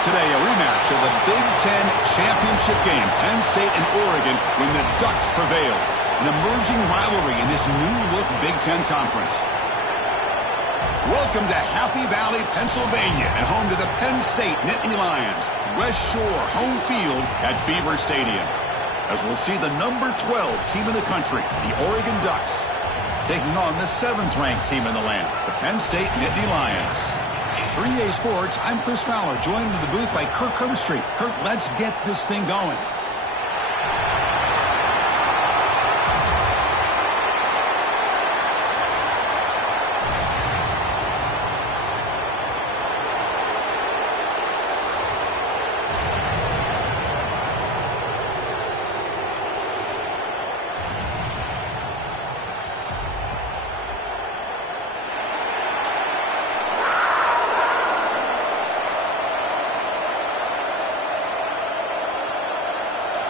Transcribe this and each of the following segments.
Today, a rematch of the Big Ten championship game. Penn State and Oregon when the Ducks prevailed. An emerging rivalry in this new-look Big Ten conference. Welcome to Happy Valley, Pennsylvania, and home to the Penn State Nittany Lions. West Shore home field at Beaver Stadium. As we'll see the number 12 team in the country, the Oregon Ducks, taking on the 7th-ranked team in the land, the Penn State Nittany Lions. 3A Sports, I'm Chris Fowler, joined in the booth by Kirk Herbstreit. Kirk, let's get this thing going.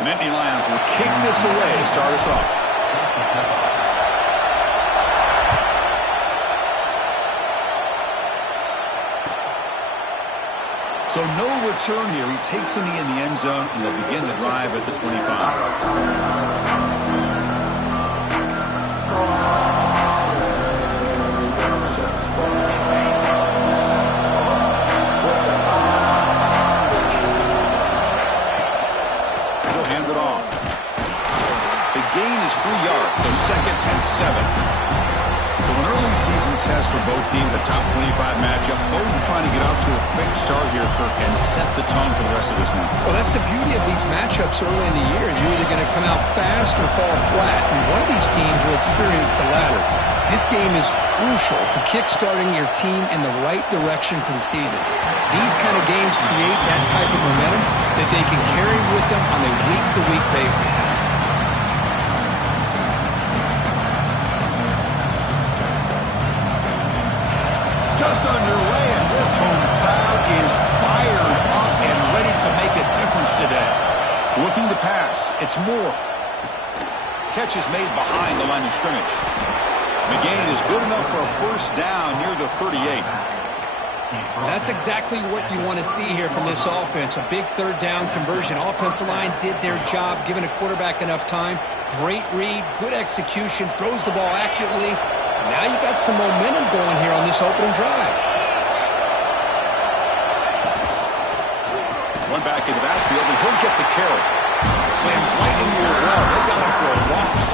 The Nittany Lions will kick this away to start us off. So no return here. He takes a knee in the end zone, and they'll begin the drive at the 25. Gain is 3 yards, so 2nd and 7. So an early season test for both teams, a top 25 matchup. Both trying to get off to a quick start here, Kirk, and set the tone for the rest of this one. Well, that's the beauty of these matchups early in the year. You're either going to come out fast or fall flat, and one of these teams will experience the latter. This game is crucial for kick-starting your team in the right direction for the season. These kind of games create that type of momentum that they can carry with them on a week-to-week basis. Just underway, and this home crowd is fired up and ready to make a difference today. Looking to pass, it's Moore. Catch is made behind the line of scrimmage. The gain is good enough for a first down near the 38. That's exactly what you want to see here from this offense. A big third down conversion. Offensive line did their job, giving a quarterback enough time. Great read, good execution, throws the ball accurately. Now you got some momentum going here on this opening drive. One back in the backfield, and he'll get the carry. Slams right into your wall. They got him for a loss.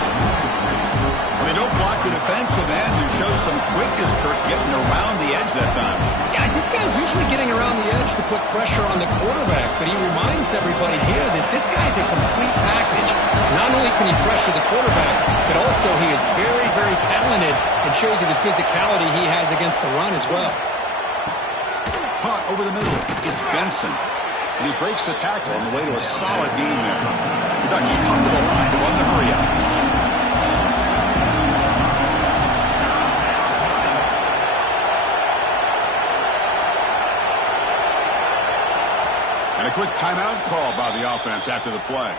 When they don't block the defensive end, who shows some quickness, Kirk, getting around the edge that time. Yeah, this guy's usually getting around the edge to put pressure on the quarterback, but he reminds everybody here that this guy's a complete package. Not only can he pressure the quarterback, but also he is very, very talented and shows you the physicality he has against the run as well. Caught over the middle. It's Benson. And he breaks the tackle on the way to a solid gain there. The Ducks come to the line to run the hurry up. And a quick timeout call by the offense after the play.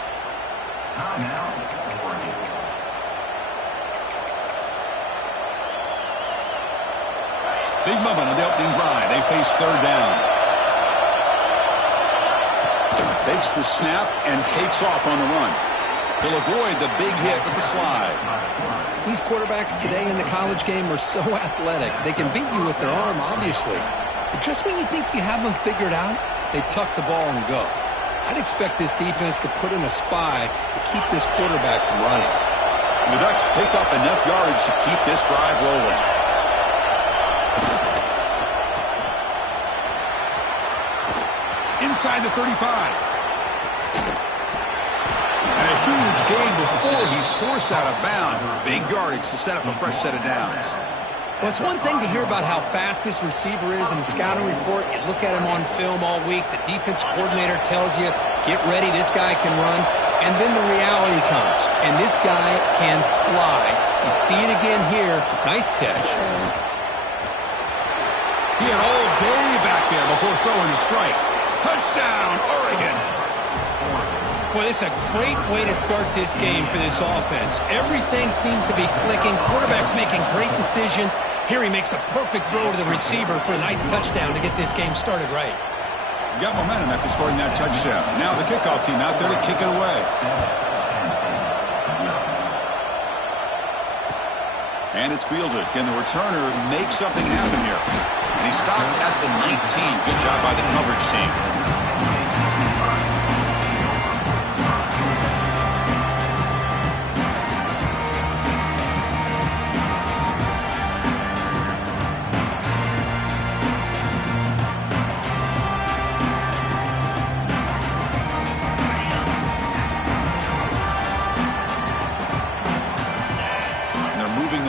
Big moment on the opening drive. They face third down. Takes the snap and takes off on the run. He'll avoid the big hit with the slide. These quarterbacks today in the college game are so athletic. They can beat you with their arm, obviously. But just when you think you have them figured out, they tuck the ball and go. I'd expect this defense to put in a spy to keep this quarterback from running. And the Ducks pick up enough yardage to keep this drive rolling. Inside the 35. And a huge gain before he's forced out of bounds. Big yardage to set up a fresh set of downs. Well, it's one thing to hear about how fast this receiver is in the scouting report. You look at him on film all week. The defense coordinator tells you, get ready, this guy can run. And then the reality comes. And this guy can fly. You see it again here. Nice catch. He had all day back there before throwing the strike. Touchdown, Oregon. Well, it's a great way to start this game for this offense. Everything seems to be clicking. Quarterback's making great decisions. Here he makes a perfect throw to the receiver for a nice touchdown to get this game started right. Got momentum after scoring that touchdown. Now the kickoff team out there to kick it away. And it's fielded. Can the returner make something happen here? And he stopped at the 19. Good job by the coverage team.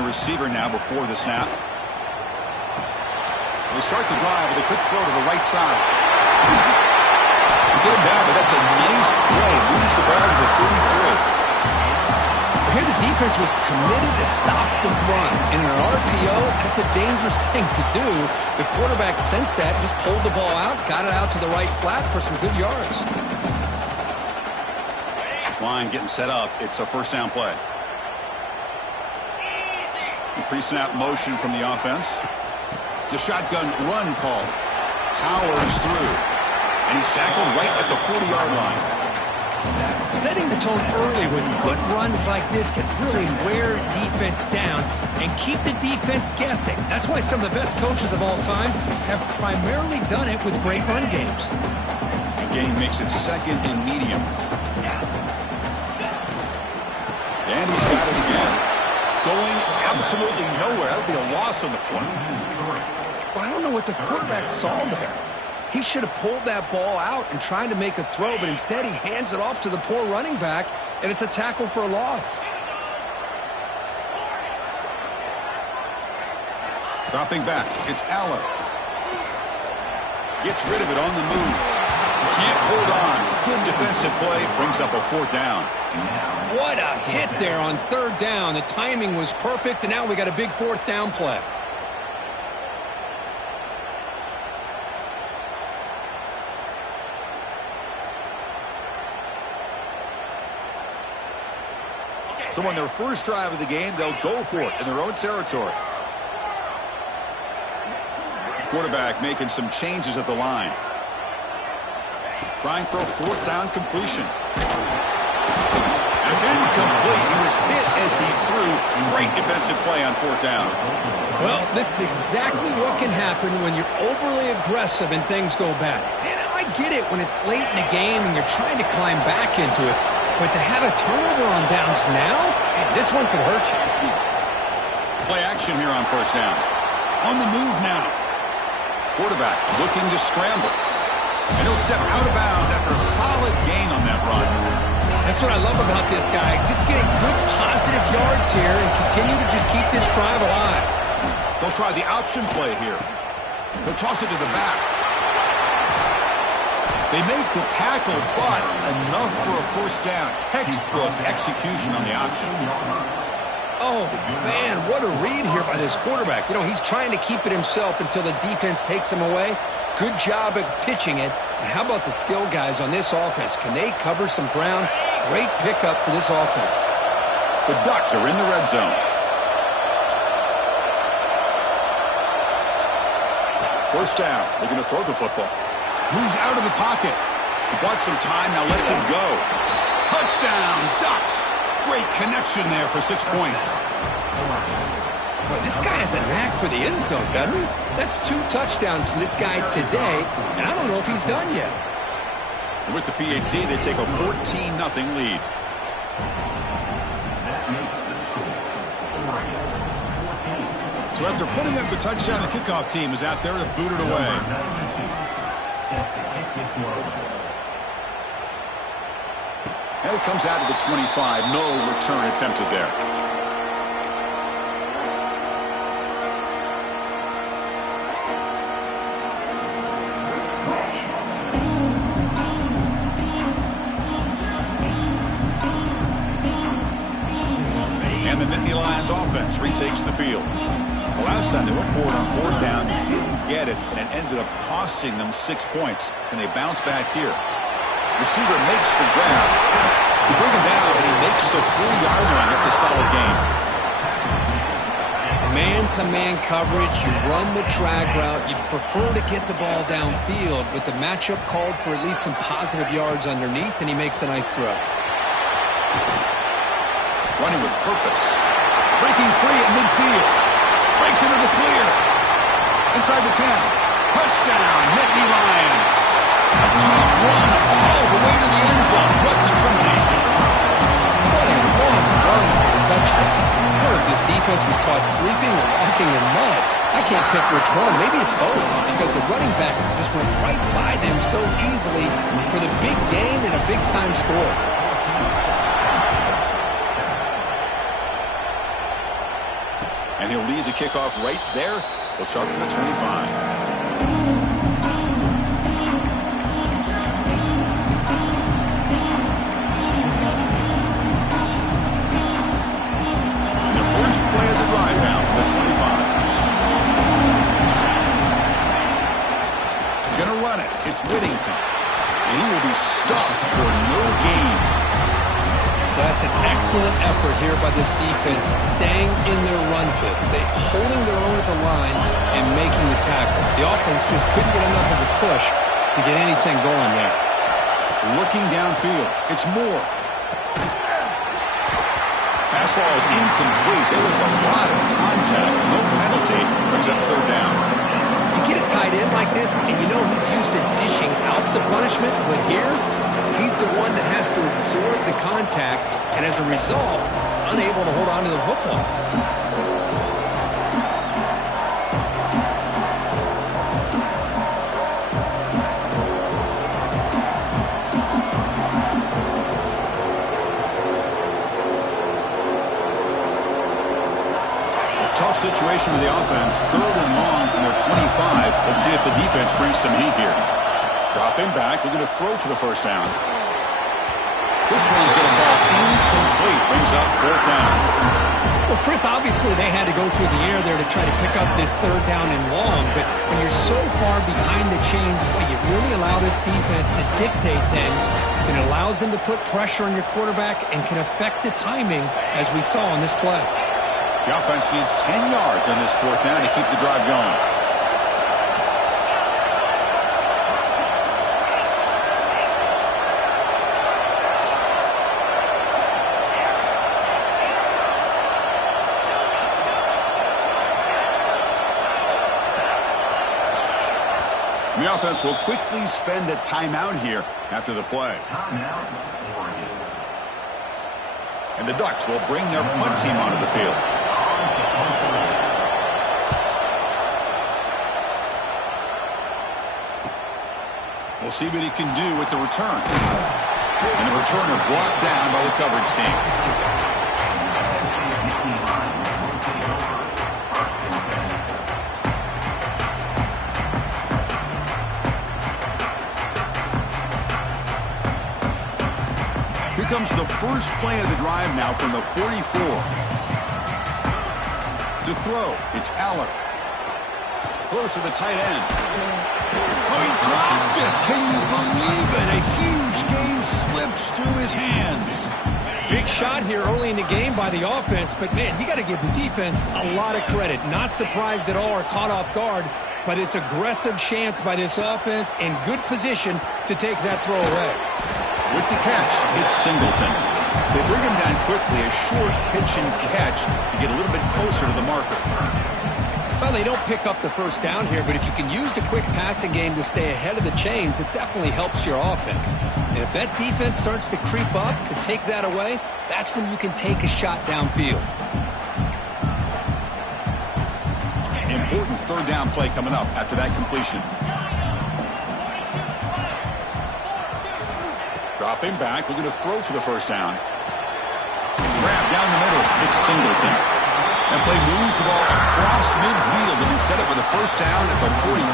Receiver now before the snap. They'll start the drive with a quick throw to the right side. You get him down, but that's a nice play. Moves the ball to the 33. Here the defense was committed to stop the run. In an RPO, that's a dangerous thing to do. The quarterback sensed that, just pulled the ball out, got it out to the right flat for some good yards. This line getting set up. It's a first down play. Pre-snap motion from the offense. It's a shotgun run call. Powers through. And he's tackled right at the 40-yard line. Setting the tone early with good runs like this can really wear defense down and keep the defense guessing. That's why some of the best coaches of all time have primarily done it with great run games. The game makes it second and medium. And he's got it again. Going absolutely nowhere. That would be a loss on the play. Well, I don't know what the quarterback saw there. He should have pulled that ball out and tried to make a throw, but instead he hands it off to the poor running back, and it's a tackle for a loss. Dropping back, it's Aller. Gets rid of it on the move. Can't hold on. Good defensive play. Brings up a fourth down. What a hit there on third down. The timing was perfect, and now we got a big fourth down play. So on their first drive of the game, they'll go for it in their own territory. Quarterback making some changes at the line. Trying for a fourth down completion. It's incomplete. He was hit as he threw. Great defensive play on fourth down. Well, this is exactly what can happen when you're overly aggressive and things go bad. And I get it when it's late in the game and you're trying to climb back into it. But to have a turnover on downs now, man, this one could hurt you. Play action here on first down. On the move now. Quarterback looking to scramble. And he'll step out of bounds after a solid gain on that run. That's what I love about this guy. Just getting good positive yards here and continue to just keep this drive alive. They'll try the option play here. They'll toss it to the back. They make the tackle, but enough for a first down. Textbook execution on the option. Oh, man, what a read here by this quarterback. You know, he's trying to keep it himself until the defense takes him away. Good job at pitching it. And how about the skill guys on this offense? Can they cover some ground? Great pickup for this offense. The Ducks are in the red zone. First down. They're going to throw the football. Moves out of the pocket. He bought some time, now lets him go. Touchdown, Ducks. Great connection there for 6 points. Boy, this guy has a knack for the end zone, doesn't he? That's 2 touchdowns for this guy today, and I don't know if he's done yet. And with the PHC, they take a 14-0 lead. So after putting up the touchdown, the kickoff team is out there to boot it away. And it comes out of the 25. No return attempted there. And the Nittany Lions offense retakes the field. The last time they went forward on fourth down, didn't get it, and it ended up costing them 6 points. And they bounce back here. Receiver makes the grab. You bring him down, and he makes the 4-yard line. It's a solid gain. Man-to-man coverage, you run the drag route, you prefer to get the ball downfield, but the matchup called for at least some positive yards underneath, and he makes a nice throw. Running with purpose. Breaking free at midfield. Breaks into the clear. Inside the 10. Touchdown, Nittany Lions. A tough run all the way to the end zone. What determination. What a long run for the touchdown. I wonder if this defense was caught sleeping or walking in mud. I can't pick which one. Maybe it's both, because the running back just went right by them so easily for the big game and a big-time score. And he'll lead the kickoff right there. They'll start from the 25. First play of the drive now from the 25. Gonna run it. It's Whittington. And he will be stuffed for no gain. That's an excellent effort here by this defense, staying in their run fits. They holding their own at the line and making the tackle. The offense just couldn't get enough of a push to get anything going there. Looking downfield. It's Moore. Pass ball is incomplete. There was a lot of contact. No penalty. Brings up third down. You get a tight end like this, and you know he's used to dishing out the punishment, but here, he's the one that has to absorb the contact, and as a result, he's unable to hold on to the football. Tough situation for the offense. Third and long from their 25. Let's see if the defense brings some heat here. Dropping back. They're going to throw for the first down. This one's going to fall incomplete. Brings up fourth down. Well, Chris, obviously they had to go through the air there to try to pick up this third down and long, but when you're so far behind the chains, boy, you really allow this defense to dictate things. It allows them to put pressure on your quarterback and can affect the timing, as we saw on this play. The offense needs 10 yards on this fourth down to keep the drive going. The offense will quickly spend a timeout here after the play. And the Ducks will bring their punt team onto the field. We'll see what he can do with the return. And the returner brought down by the coverage team. Here comes the first play of the drive now from the 44. To throw, it's Aller. Close to the tight end. Oh, he dropped it. Can you believe it? A huge gain slips through his hands. Big shot here early in the game by the offense, but, man, you got to give the defense a lot of credit. Not surprised at all or caught off guard, but it's aggressive chance by this offense and good position to take that throw away. With the catch, it's Singleton. They bring him down quickly, a short pitch and catch to get a little bit closer to the marker. Well, they don't pick up the first down here, but if you can use the quick passing game to stay ahead of the chains, it definitely helps your offense. And if that defense starts to creep up to take that away, that's when you can take a shot downfield. Important third down play coming up after that completion. Dropping back, looking to throw for the first down. Grab down the middle, it's Singleton. That play moves the ball across midfield, and he set up with a first down at the 41.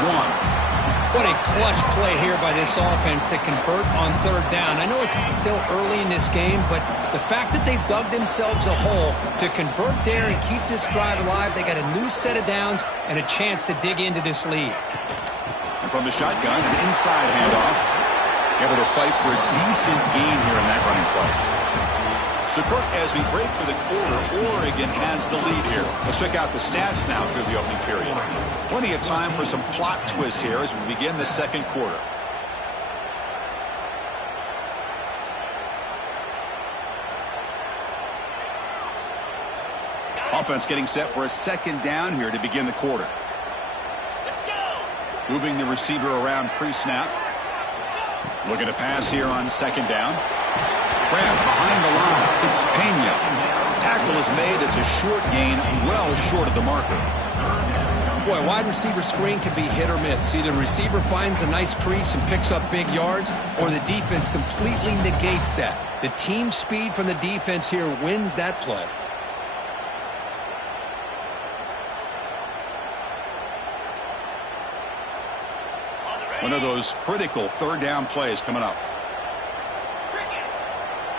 What a clutch play here by this offense to convert on third down. I know it's still early in this game, but the fact that they've dug themselves a hole to convert there and keep this drive alive, they got a new set of downs and a chance to dig into this lead. And from the shotgun, an inside handoff. Able to fight for a decent gain here in that running play. So, Kirk, as we break for the quarter, Oregon has the lead here. Let's check out the stats now through the opening period. Plenty of time for some plot twists here as we begin the second quarter. Offense getting set for a second down here to begin the quarter. Let's go. Moving the receiver around pre-snap. Looking to pass here on second down. Grab behind the line. It's Pena. Tackle is made. It's a short gain, well short of the marker. Boy, wide receiver screen can be hit or miss. Either the receiver finds a nice crease and picks up big yards, or the defense completely negates that. The team speed from the defense here wins that play. One of those critical third down plays coming up.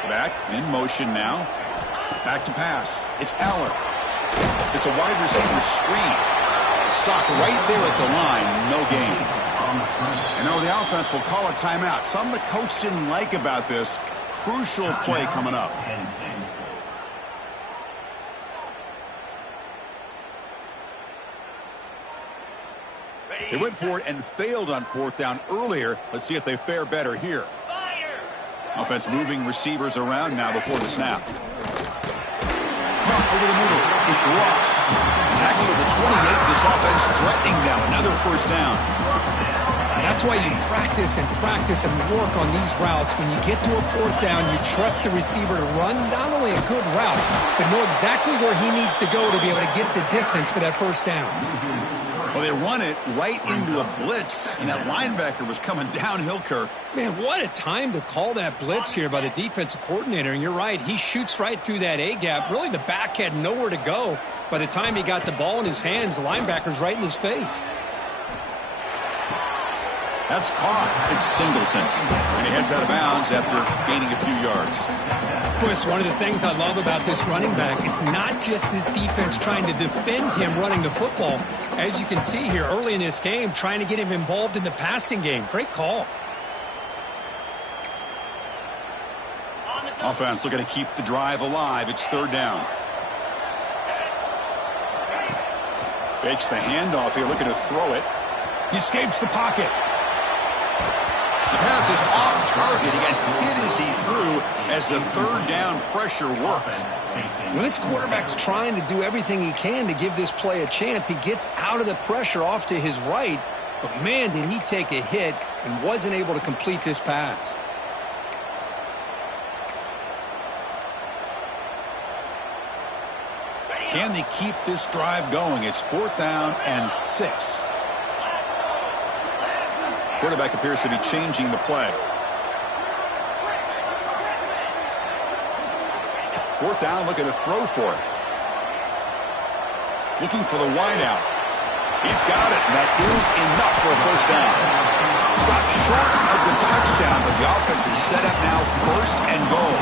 Back in motion now. Back to pass. It's Aller. It's a wide receiver screen. Stopped right there at the line. No gain. And now the offense will call a timeout. Something the coach didn't like about this. Crucial play coming up. They went for it and failed on fourth down earlier. Let's see if they fare better here. Offense moving receivers around now before the snap. Caught over the middle. It's Ross. Tackle to the 28. This offense threatening now. Another first down. That's why you practice and work on these routes. When you get to a fourth down, you trust the receiver to run not only a good route, but know exactly where he needs to go to be able to get the distance for that first down. Well, they run it right into a blitz, and that linebacker was coming downhill, Kirk. Man, what a time to call that blitz here by the defensive coordinator. And you're right, he shoots right through that A-gap. Really, the back had nowhere to go. By the time he got the ball in his hands, the linebacker's right in his face. That's caught. It's Singleton. And he heads out of bounds after gaining a few yards. Boy, it's one of the things I love about this running back. It's not just this defense trying to defend him running the football. As you can see here early in this game, trying to get him involved in the passing game. Great call. Offense looking to keep the drive alive. It's third down. Fakes the handoff here, looking to throw it. He escapes the pocket. The pass is off target. He got hit as he threw as the third down pressure works. When this quarterback's trying to do everything he can to give this play a chance, he gets out of the pressure off to his right. But, man, did he take a hit and wasn't able to complete this pass. Can they keep this drive going? It's fourth down and 6. Quarterback appears to be changing the play. Fourth down, looking to throw for it. Looking for the wideout. He's got it, and that is enough for a first down. Stopped short of the touchdown, but the offense is set up now first and goal.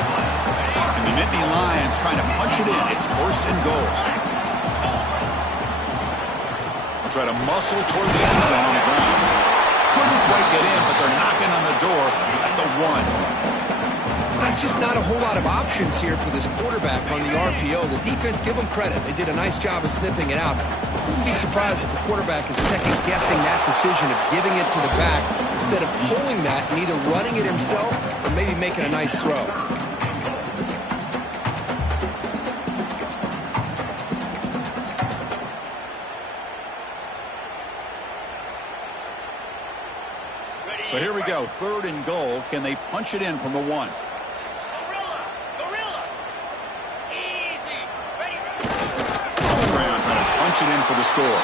And the Nittany Lions trying to punch it in. It's first and goal. They'll try to muscle toward the end zone on the ground. Couldn't quite get in, but they're knocking on the door at the 1. That's just not a whole lot of options here for this quarterback on the RPO. The defense, give them credit. They did a nice job of sniffing it out. Wouldn't be surprised if the quarterback is second-guessing that decision of giving it to the back instead of pulling that and either running it himself or maybe making a nice throw. So here we go, third and goal. Can they punch it in from the 1? Gorilla. Easy. Ready. On the ground, trying to punch it in for the score.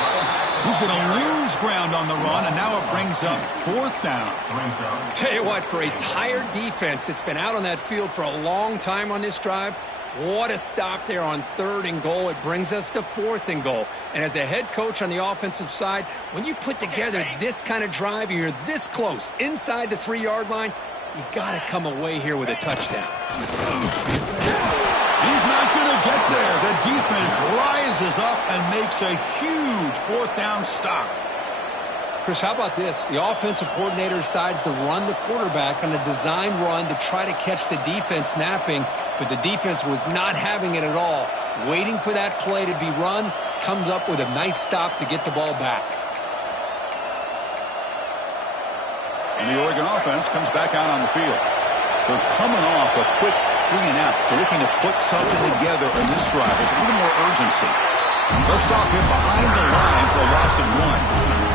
He's going to lose ground on the run, and now it brings up fourth down. Tell you what, for a tired defense that's been out on that field for a long time on this drive, what a stop there on third and goal. It brings us to fourth and goal. And as a head coach on the offensive side, when you put together this kind of drive, you're this close, inside the 3-yard line, you got to come away here with a touchdown. He's not going to get there. The defense rises up and makes a huge fourth down stop. Chris, how about this? The offensive coordinator decides to run the quarterback on a design run to try to catch the defense napping, but the defense was not having it at all. Waiting for that play to be run, comes up with a nice stop to get the ball back. And the Oregon offense comes back out on the field. They're coming off a quick 3 and out, so looking to put something together in this drive with a little more urgency. They'll stop him behind the line for a loss of 1.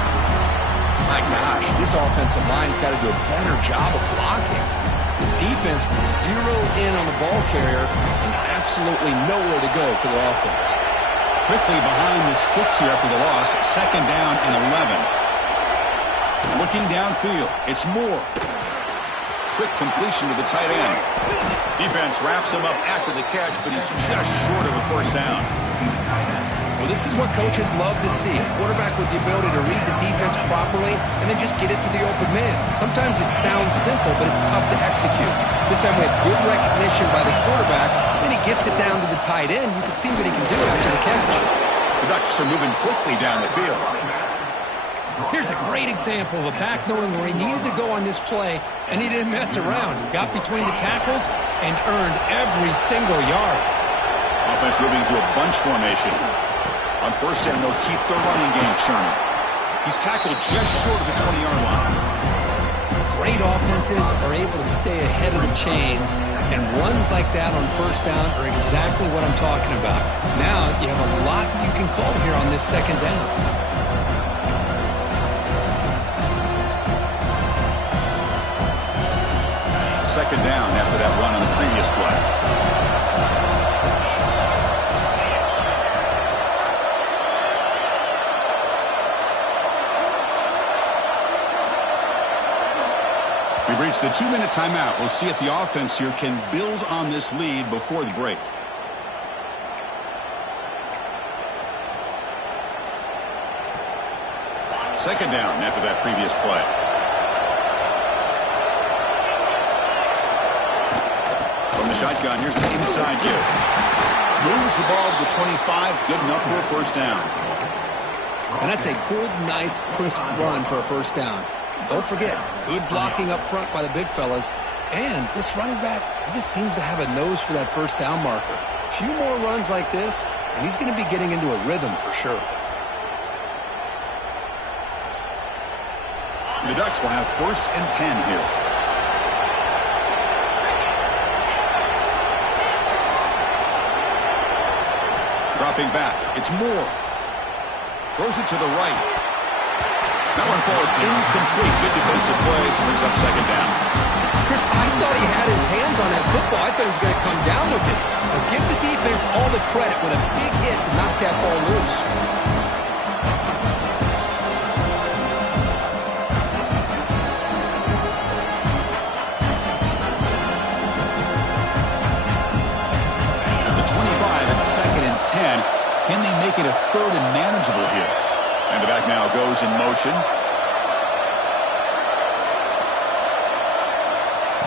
My gosh, this offensive line's got to do a better job of blocking. The defense was zeroed in on the ball carrier and absolutely nowhere to go for the offense. Quickly behind the sticks here after the loss, 2nd down and 11. Looking downfield, it's Moore. Quick completion to the tight end. Defense wraps him up after the catch, but he's just short of a 1st down. Well, this is what coaches love to see. A quarterback with the ability to read the defense properly and then just get it to the open man. Sometimes it sounds simple, but it's tough to execute. This time we have good recognition by the quarterback. Then he gets it down to the tight end. You can see what he can do after the catch. The Ducks are moving quickly down the field. Here's a great example of a back knowing where he needed to go on this play, and he didn't mess around. He got between the tackles and earned every single yard. Offense moving to a bunch formation. On 1st down, they'll keep the running game churning. He's tackled just short of the 20-yard line. Great offenses are able to stay ahead of the chains, and runs like that on 1st down are exactly what I'm talking about. Now you have a lot that you can call here on this 2nd down. 2nd down after that run on the previous play. We've reached the 2-minute timeout. We'll see if the offense here can build on this lead before the break. Second down after that previous play. From the shotgun, here's an inside give. Moves the ball to the 25, good enough for a 1st down. And that's a good, nice, crisp run for a 1st down. Don't forget, good blocking up front by the big fellas. And this running back, he just seems to have a nose for that 1st down marker. A few more runs like this, and he's going to be getting into a rhythm for sure. The Ducks will have 1st and 10 here. Dropping back, it's Moore. Throws it to the right. That one falls incomplete. Good defensive play. Brings up 2nd down. Chris, I thought he had his hands on that football. I thought he was going to come down with it. But give the defense all the credit with a big hit to knock that ball loose. At the 25, it's 2nd and 10. Can they make it a 3rd and manageable here? And the back now goes in motion.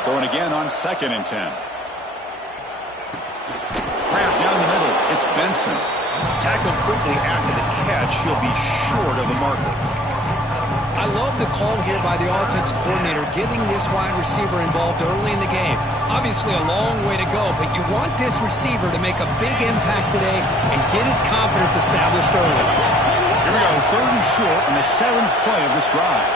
Throwing again on 2nd and 10. Wrap down the middle. It's Benson. Tackled quickly after the catch. He'll be short of the marker. I love the call here by the offensive coordinator, getting this wide receiver involved early in the game. Obviously a long way to go, but you want this receiver to make a big impact today and get his confidence established early. Here we go, 3rd and short on the 7th play of this drive.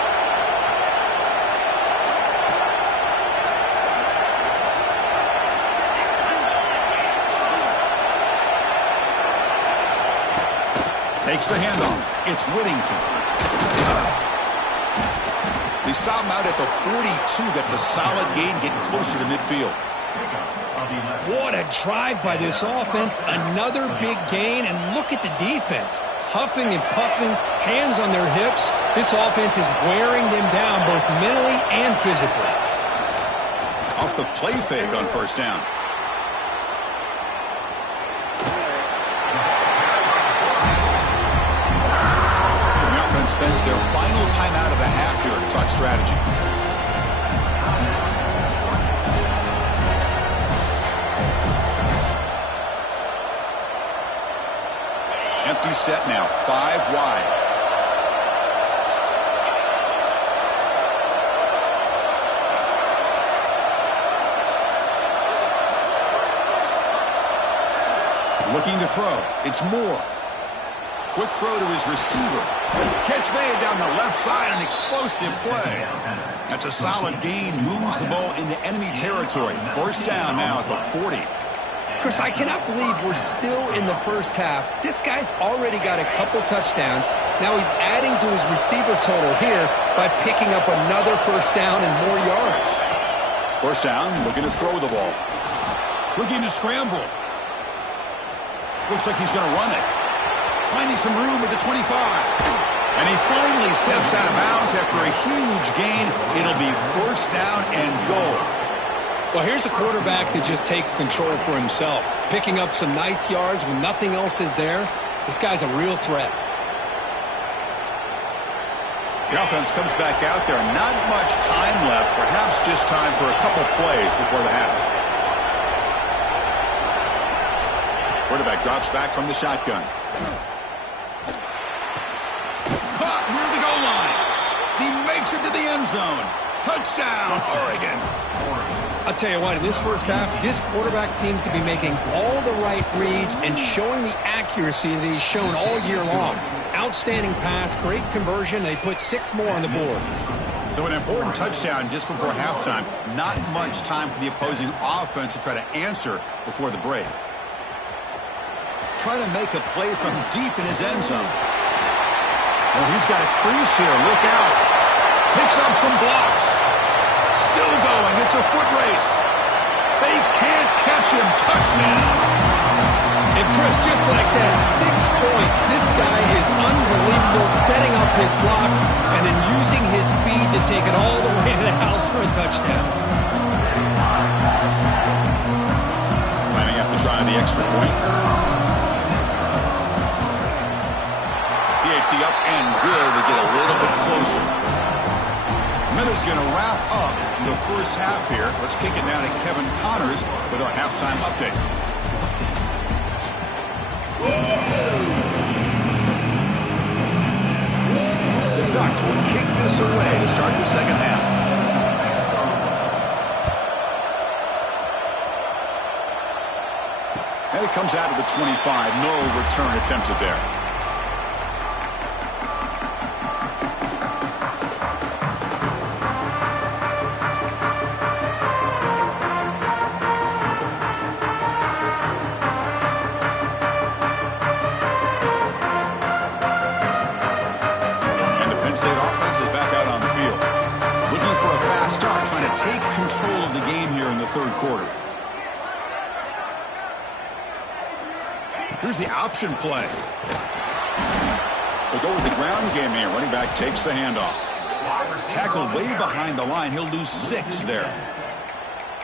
Takes the handoff. It's Whittington. They stop him out at the 42. That's a solid gain, getting closer to midfield. What a drive by this offense. Another big gain, and look at the defense. Huffing and puffing, hands on their hips. This offense is wearing them down both mentally and physically. Off the play fake on 1st down. The offense spends their final timeout of the half here to talk strategy. Empty set now, 5 wide. Looking to throw. It's Moore. Quick throw to his receiver. Catch made down the left side, an explosive play. That's a solid gain, moves the ball into enemy territory. First down now at the 40. Chris, I cannot believe we're still in the first half. This guy's already got a couple touchdowns. Now he's adding to his receiver total here by picking up another first down and more yards. First down, looking to throw the ball. Looking to scramble. Looks like he's going to run it. Finding some room at the 25. And he finally steps out of bounds after a huge gain. It'll be first down and goal. Well, here's a quarterback that just takes control for himself. Picking up some nice yards when nothing else is there. This guy's a real threat. The offense comes back out there. Not much time left. Perhaps just time for a couple plays before the half. Quarterback drops back from the shotgun. Caught near the goal line. He makes it to the end zone. Touchdown, Oregon. I'll tell you what, in this first half, this quarterback seems to be making all the right reads and showing the accuracy that he's shown all year long. Outstanding pass, great conversion. They put 6 more on the board. So an important touchdown just before halftime. Not much time for the opposing offense to try to answer before the break. Trying to make a play from deep in his end zone. Oh, he's got a crease here. Look out. Picks up some blocks. Still going. It's a foot race. They can't catch him. Touchdown. And Chris, just like that, 6 points. This guy is unbelievable, setting up his blocks and then using his speed to take it all the way to the house for a touchdown. Might have to try the extra point. PAT up and good to get a little bit closer. Minute's going to wrap up the first half here. Let's kick it down to Kevin Connors with our halftime update. The Ducks will kick this away to start the second half. And it comes out of the 25. No return attempted there. Take control of the game here in the third quarter. Here's the option play. They'll go with the ground game here. Running back takes the handoff. Tackled way behind the line. He'll lose 6 there.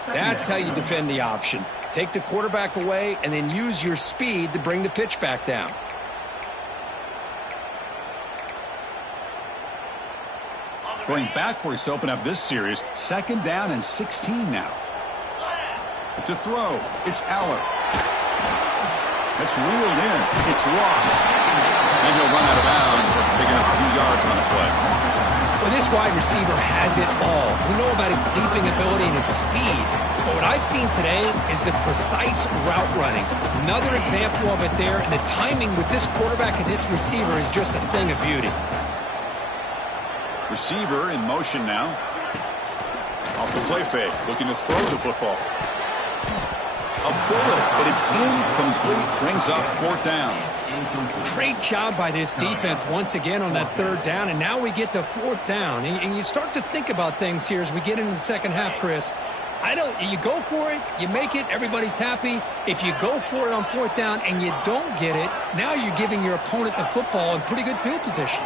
That's how you defend the option. Take the quarterback away and then use your speed to bring the pitch back down. Going backwards to open up this series. Second down and 16 now. To throw, it's Aller. It's reeled in. It's Ross. And he'll run out of bounds after picking up a few yards on the play. Well, this wide receiver has it all. We know about his leaping ability and his speed. But what I've seen today is the precise route running. Another example of it there. And the timing with this quarterback and this receiver is just a thing of beauty. Receiver in motion now. Off the play fake, looking to throw the football. A bullet, but it's incomplete. Brings up 4th down. Great job by this defense once again on that 3rd down, and now we get to 4th down. And you start to think about things here as we get into the second half, Chris. You go for it, you make it, everybody's happy. If you go for it on 4th down and you don't get it, now you're giving your opponent the football in pretty good field position.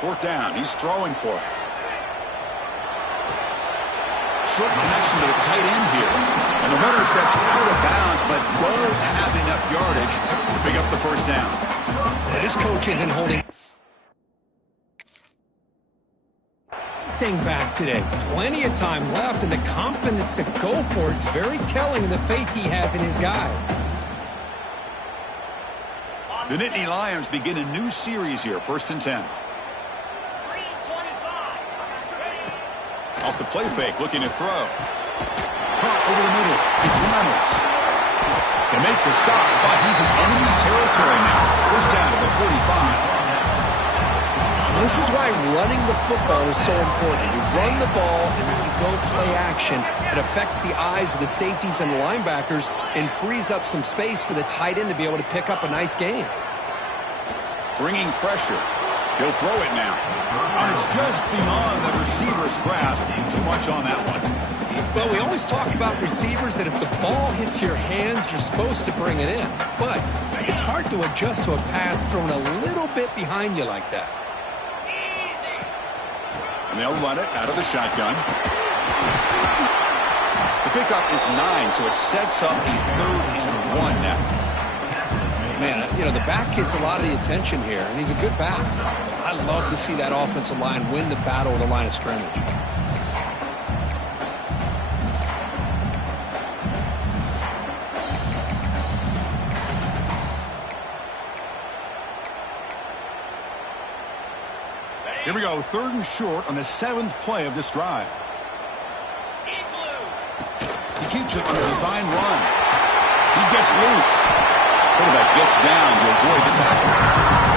4th down. He's throwing for it. Short connection to the tight end here. And the runner steps out of bounds, but does have enough yardage to pick up the first down. This coach isn't holding thing back today. Plenty of time left, and the confidence to go for it is very telling of the faith he has in his guys. The Nittany Lions begin a new series here. 1st and 10. Off the play fake, looking to throw. Caught over the middle. It's Reynolds. Can make the stop, but he's in enemy territory now. First down to the 45. This is why running the football is so important. You run the ball, and then you go play action. It affects the eyes of the safeties and the linebackers and frees up some space for the tight end to be able to pick up a nice gain. Bringing pressure. He'll throw it now. And it's just beyond the receiver's grasp. Too much on that one. Well, we always talk about receivers that if the ball hits your hands, you're supposed to bring it in. But it's hard to adjust to a pass thrown a little bit behind you like that. And they'll run it out of the shotgun. The pickup is 9, so it sets up a 3rd and 1 now. Man, you know, the back gets a lot of the attention here, and he's a good back. I love to see that offensive line win the battle at the line of scrimmage. Here we go, 3rd and short on the 7th play of this drive. He keeps it on a design run. He gets loose. Quarterback gets down to avoid the tackle.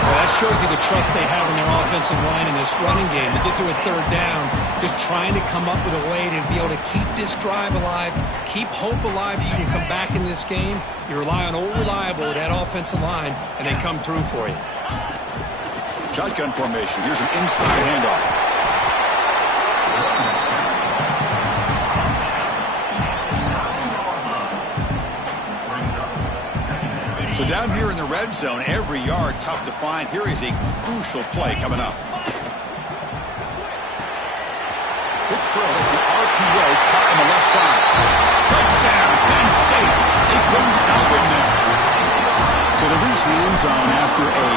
Well, that shows you the trust they have in their offensive line in this running game. To get to a 3rd down, just trying to come up with a way to be able to keep this drive alive, keep hope alive that you can come back in this game. You rely on old reliable, that offensive line, and they come through for you. Shotgun formation. Here's an inside handoff. So down here in the red zone, every yard tough to find. Here is a crucial play coming up. Quick throw. It's an RPO caught on the left side. Touchdown, Penn State. They couldn't stop him there. So they reach the end zone after a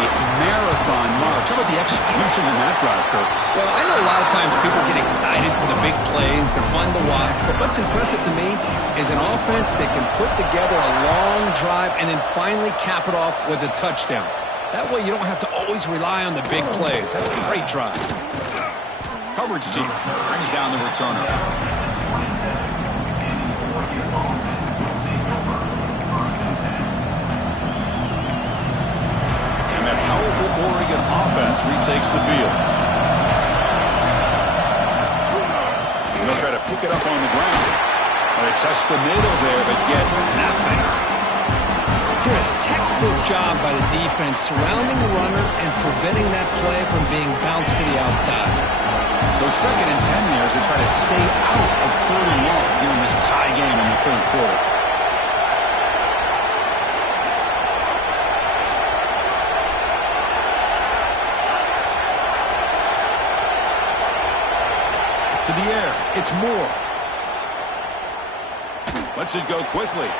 marathon march. How about the execution in that drive, Kirk? Well, I know a lot of times people get excited for the big plays. They're fun to watch. But what's impressive to me is an offense that can put together a long drive and then finally cap it off with a touchdown. That way you don't have to always rely on the big plays. That's a great drive. Coverage team brings down the returner. Powerful Oregon offense retakes the field. They'll try to pick it up on the ground. They test the middle there, but get nothing. Chris, textbook job by the defense surrounding the runner and preventing that play from being bounced to the outside. So 2nd and 10 here as they try to stay out of 3rd and long here in this tie game in the 3rd quarter. To the air, it's Moore. Lets it go quickly.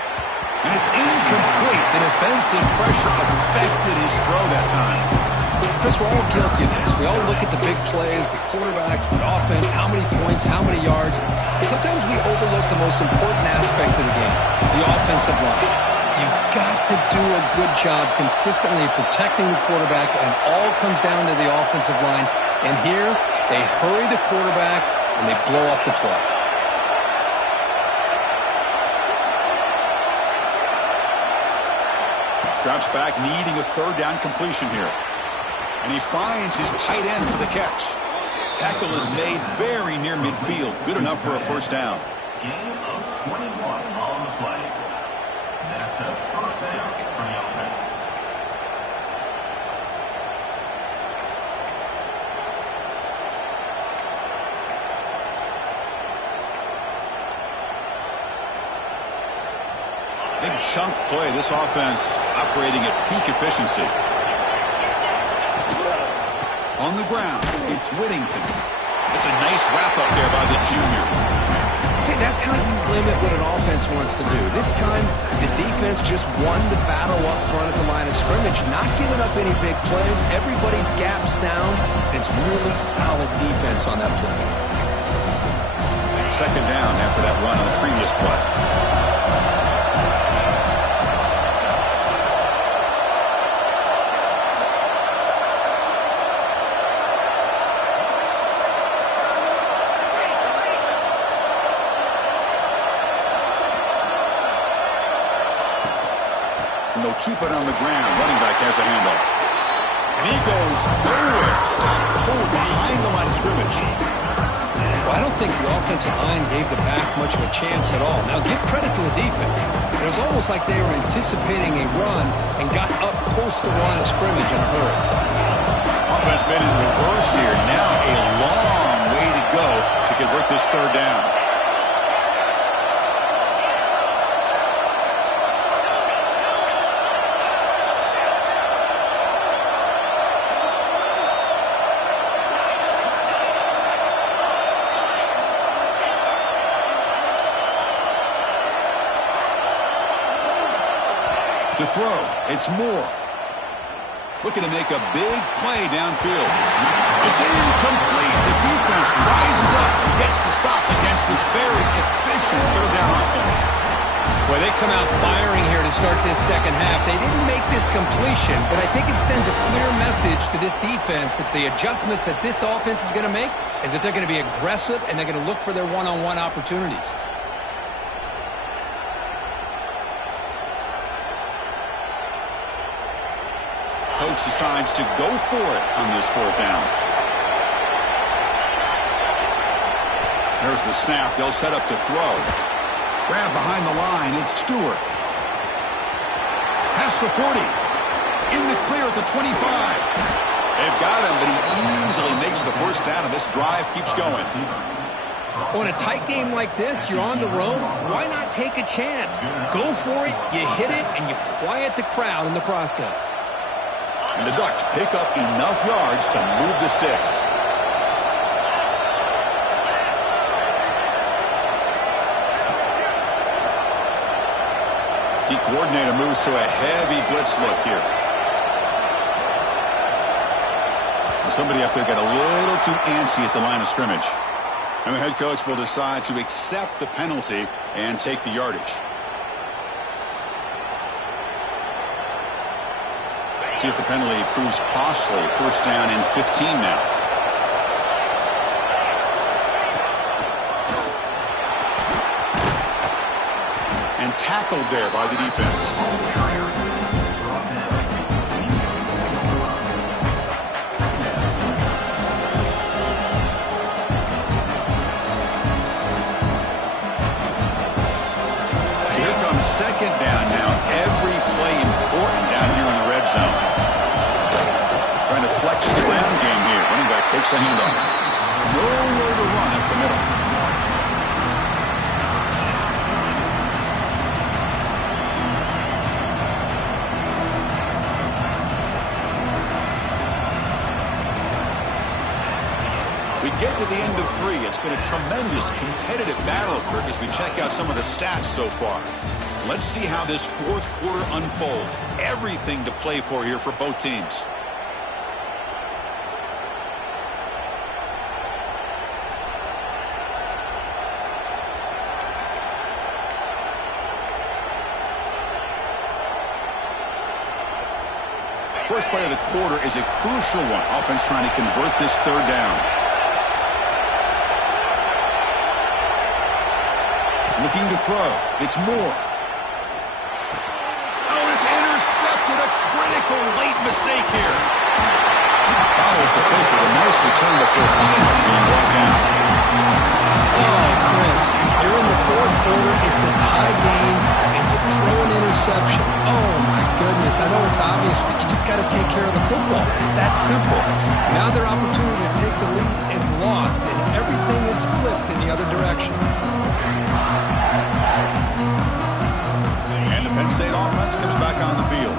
And it's incomplete. The defensive pressure affected his throw that time. Chris, we're all guilty of this. We all look at the big plays, the quarterbacks, the offense, how many points, how many yards. Sometimes we overlook the most important aspect of the game, the offensive line. You've got to do a good job consistently protecting the quarterback, and it all comes down to the offensive line. And here, they hurry the quarterback, and they blow up the play. Drops back, needing a 3rd down completion here. And he finds his tight end for the catch. Tackle is made very near midfield. Good enough for a 1st down. Gain of 21 on the play. That's a 1st down for the offense. Big chunk play. This offense operating at peak efficiency. On the ground, it's Whittington. It's a nice wrap-up there by the junior. See, that's how you limit what an offense wants to do. This time, the defense just won the battle up front at the line of scrimmage, not giving up any big plays. Everybody's gap sound. It's really solid defense on that play. 2nd down after that run on the previous play. keep it on the ground. Running back has the handoff. And he goes nowhere. Stopped cold behind the line of scrimmage. Well, I don't think the offensive line gave the back much of a chance at all. Now, give credit to the defense. It was almost like they were anticipating a run and got up close to the line of scrimmage in a hurry. Offense made in reverse here. Now a long way to go to convert this third down. To throw, it's Moore. Looking to make a big play downfield. It's incomplete. The defense rises up and gets the stop against this very efficient third down offense. Well, they come out firing here to start this second half. They didn't make this completion, but I think it sends a clear message to this defense that the adjustments that this offense is going to make is that they're going to be aggressive and they're going to look for their one-on-one opportunities. Coach decides to go for it on this fourth down. There's the snap. They'll set up to throw. Grab behind the line. It's Stewart. Past the 40. In the clear at the 25. They've got him, but he easily makes the first down, and this drive keeps going. Well, in a tight game like this, you're on the road. Why not take a chance? Go for it, you hit it, and you quiet the crowd in the process. And the Ducks pick up enough yards to move the sticks. The coordinator moves to a heavy blitz look here. Somebody up there got a little too antsy at the line of scrimmage. And the head coach will decide to accept the penalty and take the yardage. See if the penalty proves costly. First down and 15 now. And tackled there by the defense. Second down now. Every play important down here in the red zone. Trying to flex the ground game here. Running back takes a handoff. Nowhere to run up the middle. We get to the end of 3. It's been a tremendous competitive battle, Kirk, as we check out some of the stats so far. Let's see how this fourth quarter unfolds. Everything to play for here for both teams. First play of the quarter is a crucial one. Offense trying to convert this third down. Looking to throw. It's Moore. A critical late mistake here. Follows the pick with a nice return before finally being brought down. Oh, Chris, you're in the fourth quarter. It's a tie game, and you throw an interception. Oh, my goodness. I know it's obvious, but you just got to take care of the football. It's that simple. Now their opportunity to take the lead is lost, and everything is flipped in the other direction. And the Penn State offense comes back on the field.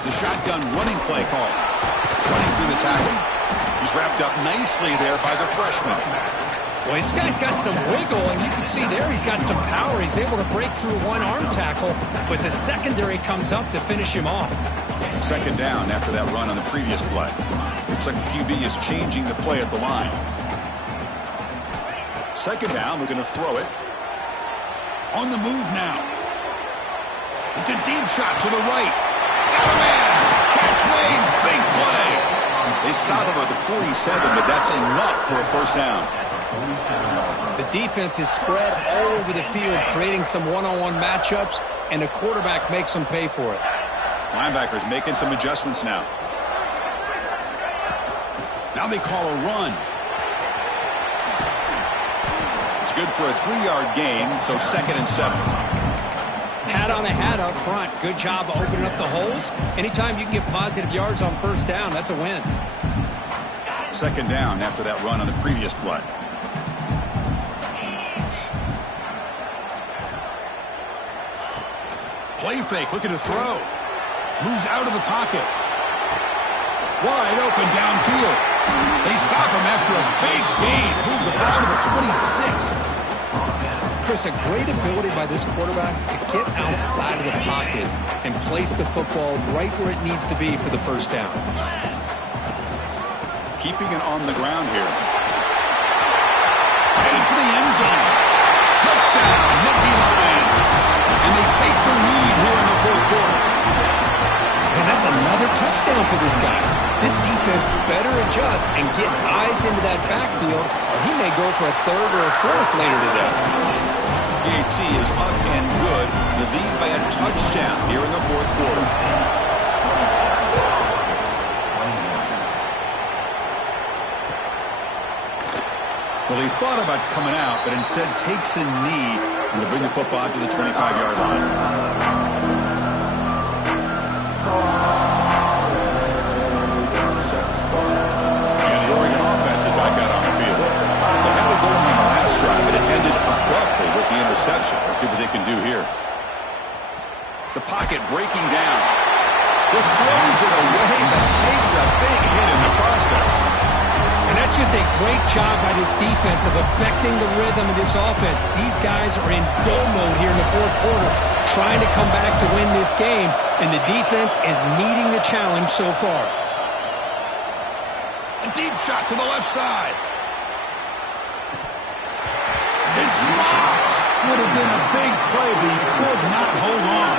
The shotgun running play call. Running through the tackle. He's wrapped up nicely there by the freshman. Well, this guy's got some wiggle, and you can see there he's got some power. He's able to break through one arm tackle, but the secondary comes up to finish him off. Second down after that run on the previous play. Looks like the QB is changing the play at the line. Second down, we're going to throw it. On the move now. It's a deep shot to the right. Got a man. Catch made. Big play. They stop him at the 47, but that's enough for a first down. The defense is spread all over the field, creating some one-on-one matchups, and the quarterback makes them pay for it. Linebackers making some adjustments now. Now they call a run. It's good for a 3-yard gain, so 2nd and 7. Hat on a hat up front. Good job of opening up the holes. Anytime you can get positive yards on first down, that's a win. 2nd down after that run on the previous play. Play fake, looking to throw. Moves out of the pocket. Wide open downfield. They stop him after a big gain. Move the ball to the 26. Chris, a great ability by this quarterback to get outside of the pocket and place the football right where it needs to be for the first down. Keeping it on the ground here. Heading for the end zone. Touchdown, Nittany Lions. And they take the lead here in the 4th quarter. And that's another touchdown for this guy. This defense better adjust and get eyes into that backfield, or he may go for a 3rd or a 4th later today. PAT is up and good. The lead by a touchdown here in the 4th quarter. Well, he thought about coming out, but instead takes a knee and will bring the football to the 25-yard line. Drive, but it ended abruptly with the interception. Let's see what they can do here. The pocket breaking down. This throws it away, but takes a big hit in the process. And that's just a great job by this defense of affecting the rhythm of this offense. These guys are in go mode here in the 4th quarter, trying to come back to win this game, and the defense is meeting the challenge so far. A deep shot to the left side. It's dropped. Would have been a big play, but he could not hold on.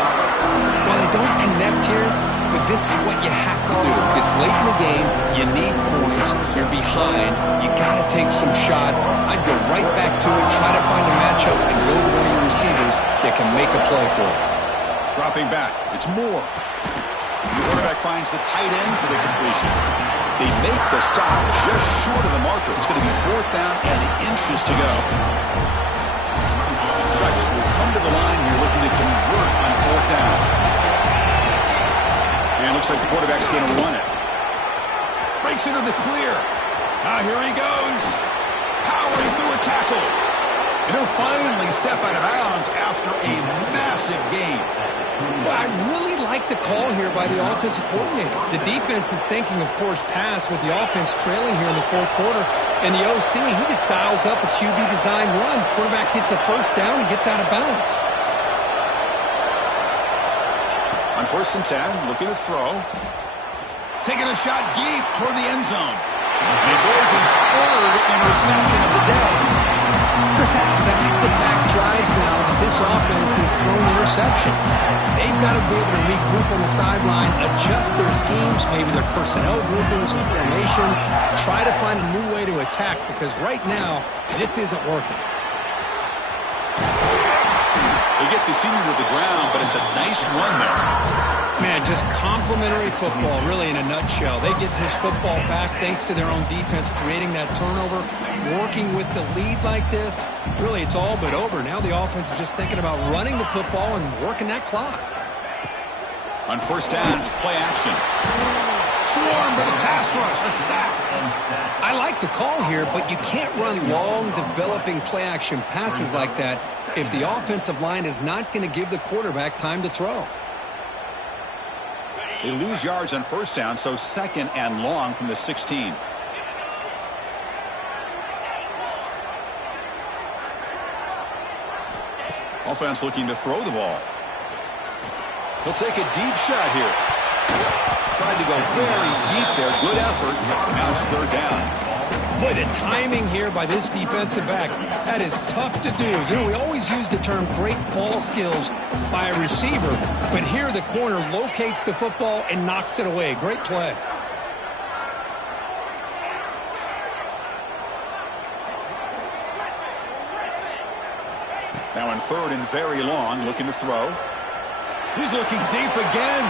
Well, they don't connect here, but this is what you have to do. It's late in the game. You need points. You're behind. You got to take some shots. I'd go right back to it, try to find a matchup, and go to one of your receivers that can make a play for it. Dropping back. It's Moore. The quarterback finds the tight end for the completion. They make the stop just short of the marker. It's going to be 4th down and inches to go. Dutch will come to the line here looking to convert on 4th down. And it looks like the quarterback's going to run it. Breaks into the clear. Now here he goes. Powering through a tackle. And he'll finally step out of bounds after a massive gain. But I really like the call here by the offensive coordinator. The defense is thinking, of course, pass with the offense trailing here in the 4th quarter. And the OC, he just dials up a QB design run. Quarterback gets a first down and gets out of bounds. On 1st and 10, looking to throw. Taking a shot deep toward the end zone. And it goes his 3rd interception of the day. Chris, that's back-to-back drives now that this offense has thrown interceptions. They've got to be able to regroup on the sideline, adjust their schemes, maybe their personnel groupings and formations, try to find a new way to attack, because right now, this isn't working. They get the senior to the ground, but it's a nice run there. Man, just complimentary football, really, in a nutshell. They get this football back thanks to their own defense, creating that turnover, working with the lead like this. Really, it's all but over. Now the offense is just thinking about running the football and working that clock. On 1st down, it's play action. Swarm for the pass rush, a sack. I like the call here, but you can't run long, developing play-action passes like that if the offensive line is not going to give the quarterback time to throw. They lose yards on 1st down, so 2nd and long from the 16. Offense looking to throw the ball. He'll take a deep shot here. Tried to go very deep there. Good effort. Now it's 3rd down. Boy, the timing here by this defensive back, that is tough to do. You know, we always use the term great ball skills by a receiver, but here the corner locates the football and knocks it away. Great play. third and very long, looking to throw. He's looking deep again.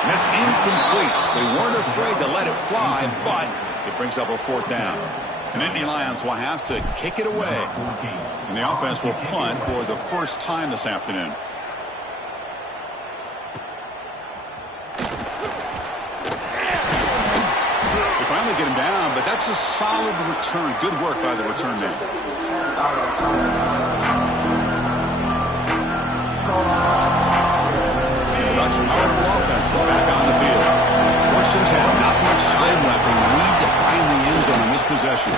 And that's incomplete. They weren't afraid to let it fly, but it brings up a fourth down. And Nittany Lions will have to kick it away. And the offense will punt for the first time this afternoon. They finally get him down, but that's a solid return. Good work by the return man. Ducks' powerful offense is back on the field. Christians have not much time left. They need to find the end zone in this possession.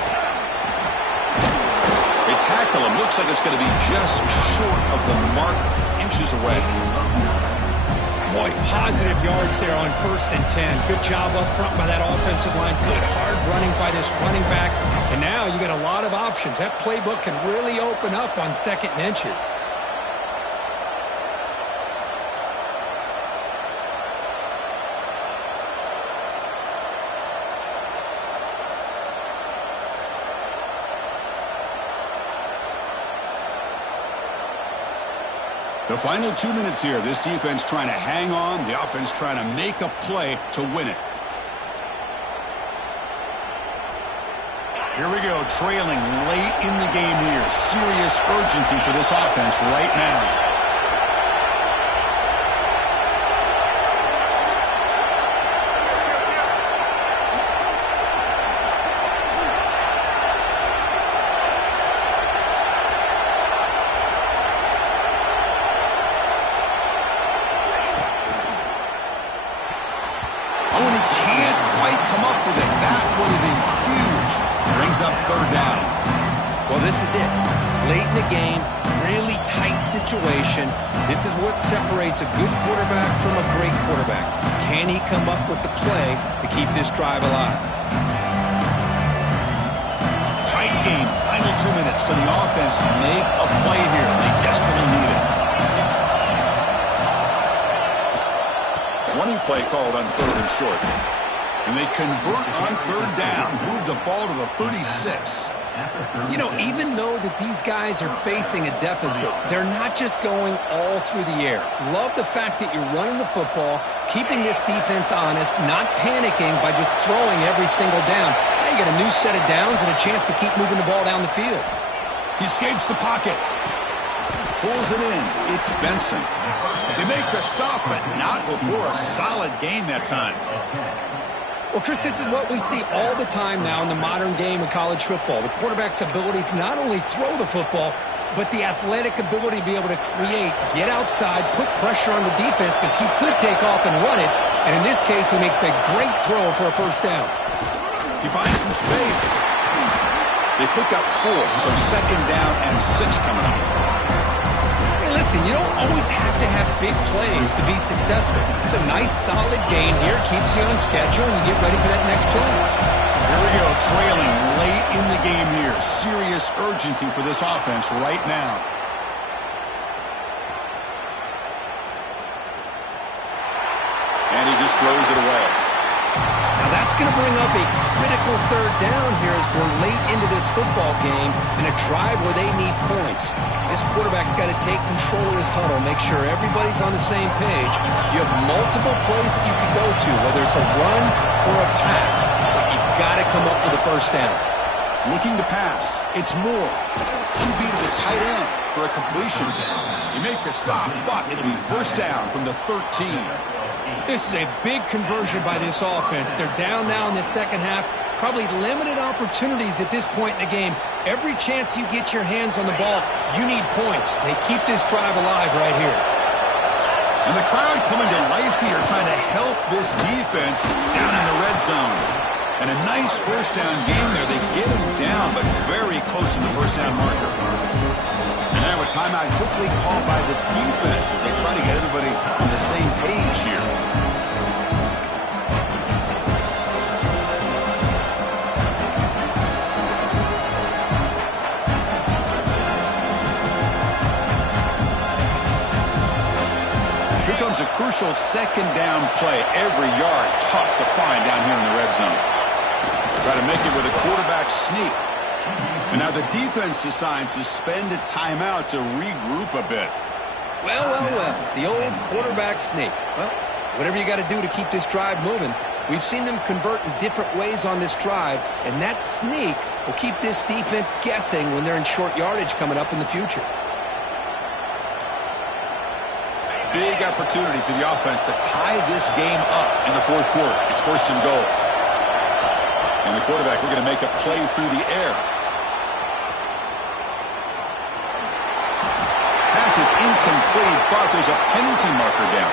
They tackle him. Looks like it's going to be just short of the mark, inches away. Boy, positive yards there on 1st and 10. Good job up front by that offensive line. Good hard running by this running back. And now you got a lot of options. That playbook can really open up on 2nd and inches. The final 2 minutes here. This defense trying to hang on. The offense trying to make a play to win it. Here we go. Trailing late in the game here. Serious urgency for this offense right now. Oh, and he can't quite come up with it. That would have been huge. Brings up 3rd down. Well, this is it. Late in the game, really tight situation. This is what separates a good quarterback from a great quarterback. Can he come up with the play to keep this drive alive? Tight game. Final 2 minutes. Can the offense make a play here? They desperately need it. Running play called on 3rd and short. And they convert on 3rd down. Move the ball to the 36. You know, even though that these guys are facing a deficit, they're not just going all through the air. Love the fact that you're running the football, keeping this defense honest, not panicking by just throwing every single down. Now you got a new set of downs and a chance to keep moving the ball down the field. He escapes the pocket. Pulls it in. It's Benson. They make the stop, but not before a solid gain that time. Well, Chris, this is what we see all the time now in the modern game of college football. The quarterback's ability to not only throw the football, but the athletic ability to be able to create, get outside, put pressure on the defense because he could take off and run it. And in this case, he makes a great throw for a 1st down. He finds some space. They pick up 4, so 2nd down and 6 coming up. Hey, listen, you don't always have to have big plays to be successful. It's a nice, solid gain here. Keeps you on schedule, and you get ready for that next play. Here we go, trailing late in the game here. Serious urgency for this offense right now. And he just throws it away. Now that's going to bring up a critical 3rd down here as we're late into this football game in a drive where they need points. This quarterback's got to take control of this huddle, make sure everybody's on the same page. You have multiple plays that you can go to, whether it's a run or a pass, but you've got to come up with a 1st down. Looking to pass. It's Moore. QB to the tight end for a completion. You make the stop, but it'll be 1st down from the 13. This is a big conversion by this offense. They're down now in the 2nd half. Probably limited opportunities at this point in the game. Every chance you get your hands on the ball, you need points. They keep this drive alive right here. And the crowd coming to life here, trying to help this defense down in the red zone. And a nice 1st down game there. They get him down, but very close to the 1st down marker. And now a timeout quickly called by the defense as they try to get everybody on the same page here. Here comes a crucial 2nd down play. Every yard tough to find down here in the red zone. Try to make it with a quarterback sneak. And now the defense decides to spend a timeout to regroup a bit. Well. The old quarterback sneak. Well, whatever you got to do to keep this drive moving. We've seen them convert in different ways on this drive, and that sneak will keep this defense guessing when they're in short yardage coming up in the future. Big opportunity for the offense to tie this game up in the fourth quarter. It's first and goal. And the quarterback looking to make a play through the air. Pass is incomplete, but there's a penalty marker down.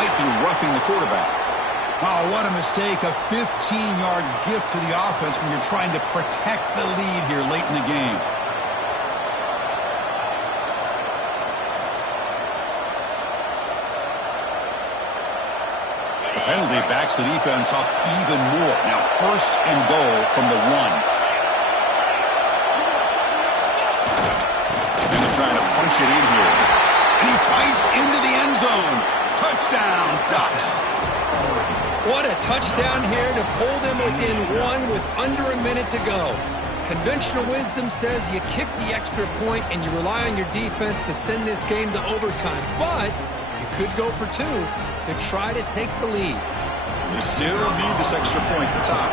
Might be roughing the quarterback. Oh, what a mistake. A 15-yard gift to the offense when you're trying to protect the lead here late in the game. The penalty backs the defense up even more. Now first and goal from the 1. And they're trying to punch it in here. And he fights into the end zone. Touchdown, Ducks. What a touchdown here to pull them within 1 with under a minute to go. Conventional wisdom says you kick the extra point and you rely on your defense to send this game to overtime. But you could go for 2 to try to take the lead. You still need this extra point to top.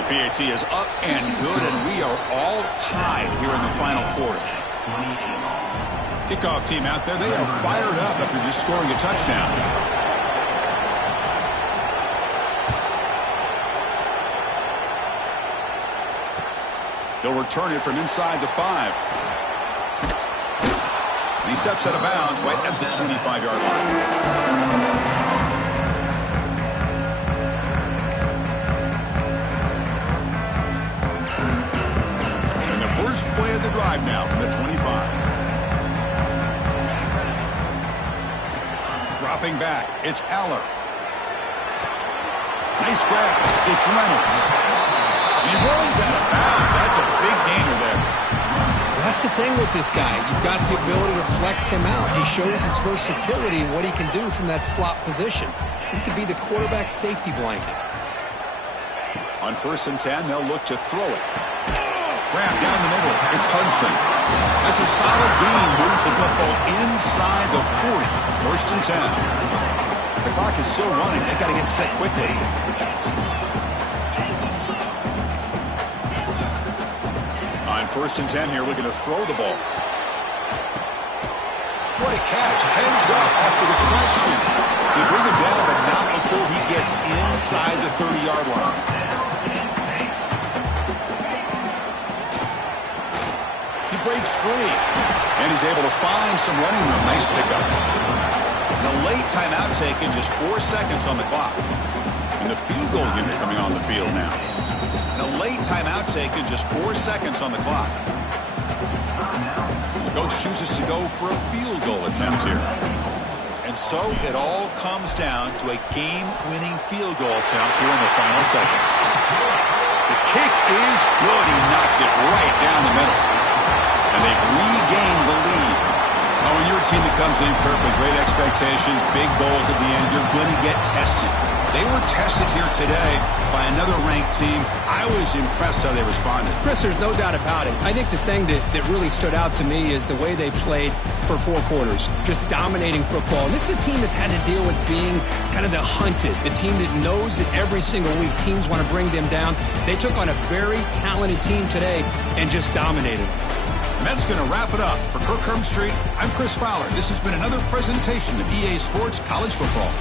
The PAT is up and good, and we are all tied here in the final quarter. Kickoff team out there, they are fired up after just scoring a touchdown. He'll return it from inside the 5. And he steps out of bounds right at the 25-yard line. And the first play of the drive now from the 25. Dropping back, it's Aller. Nice grab, it's Reynolds. He runs out of bounds. That's a big gainer there. That's the thing with this guy. You've got the ability to flex him out. He shows his versatility and what he can do from that slot position. He could be the quarterback safety blanket. On first and 10, they'll look to throw it. Grab down the middle. It's Hudson. That's a solid gain. Moves the football inside the 40. First and 10. The clock is still running. They got to get set quickly. First and 10 here, looking to throw the ball. What a catch. Heads up off the deflection. They bring him down, but not before he gets inside the 30-yard line. He breaks free. And he's able to find some running room. Nice pickup. The late timeout taken, just 4 seconds on the clock. And the field goal unit coming on the field now. And a late timeout taken, just 4 seconds on the clock. The coach chooses to go for a field goal attempt here. And so it all comes down to a game-winning field goal attempt here in the final seconds. The kick is good. He knocked it right down the middle. And they've regained the lead. Oh, when you're a team that comes in, Kirk, with great expectations, big goals at the end, you're going to get tested. They were tested here today by another ranked team. I was impressed how they responded. Chris, there's no doubt about it. I think the thing that really stood out to me is the way they played for 4 quarters, just dominating football. And this is a team that's had to deal with being kind of the hunted, the team that knows that every single week teams want to bring them down. They took on a very talented team today and just dominated. And that's going to wrap it up. For Kirk Street, I'm Chris Fowler. This has been another presentation of EA Sports College Football.